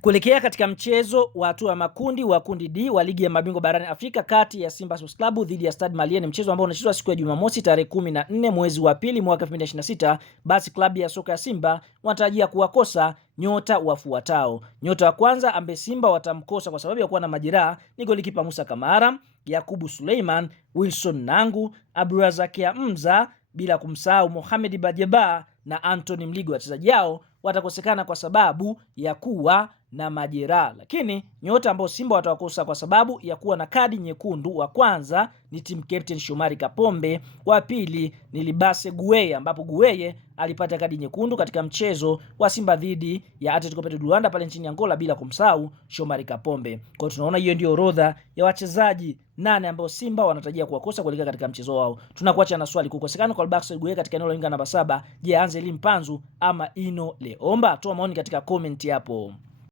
Kuelekea katika mchezo wa hatua ya makundi wa kundi D wa ligi ya mabingwa barani Afrika kati ya Simba Sports Club dhidi ya Stade Malien, mchezo ambao unachezwa siku ya Jumamosi tarehe 14 mwezi wa pili mwaka 2026, basi klabu ya soka ya Simba wanatarajia kuwakosa nyota wafuatao. Nyota wa kwanza ambaye Simba watamkosa kwa sababu ya kuwa na majeraha ni golikipa Musa Kamara, Yakubu Suleiman, Wilson Nangu, Abdurazak Hamza, bila kumsahau Mohamed Bajeba na Anthony Mligo. Wachezaji hao watakosekana kwa sababu ya kuwa na majeraha. Lakini nyota ambao Simba watawakosa kwa sababu ya kuwa na kadi nyekundu, wa kwanza ni team captain Shomari Kapombe, wa pili ni Libase Gueye, ambapo Gueye alipata kadi nyekundu katika mchezo wa Simba dhidi ya Atletico Petro Luanda pale nchini Angola, bila kumsahau Shomari Kapombe. Kwa hiyo tunaona hiyo ndio orodha ya wachezaji 8 ambao Simba wanatarajia kuwakosa kuelekea katika mchezo wao. Tunakuacha na swali, kukosekana kwa Libase Gueye katika eneo la winga namba 7, je, aanze Limpanzu ama Ino Leomba? Toa maoni katika comment hapo.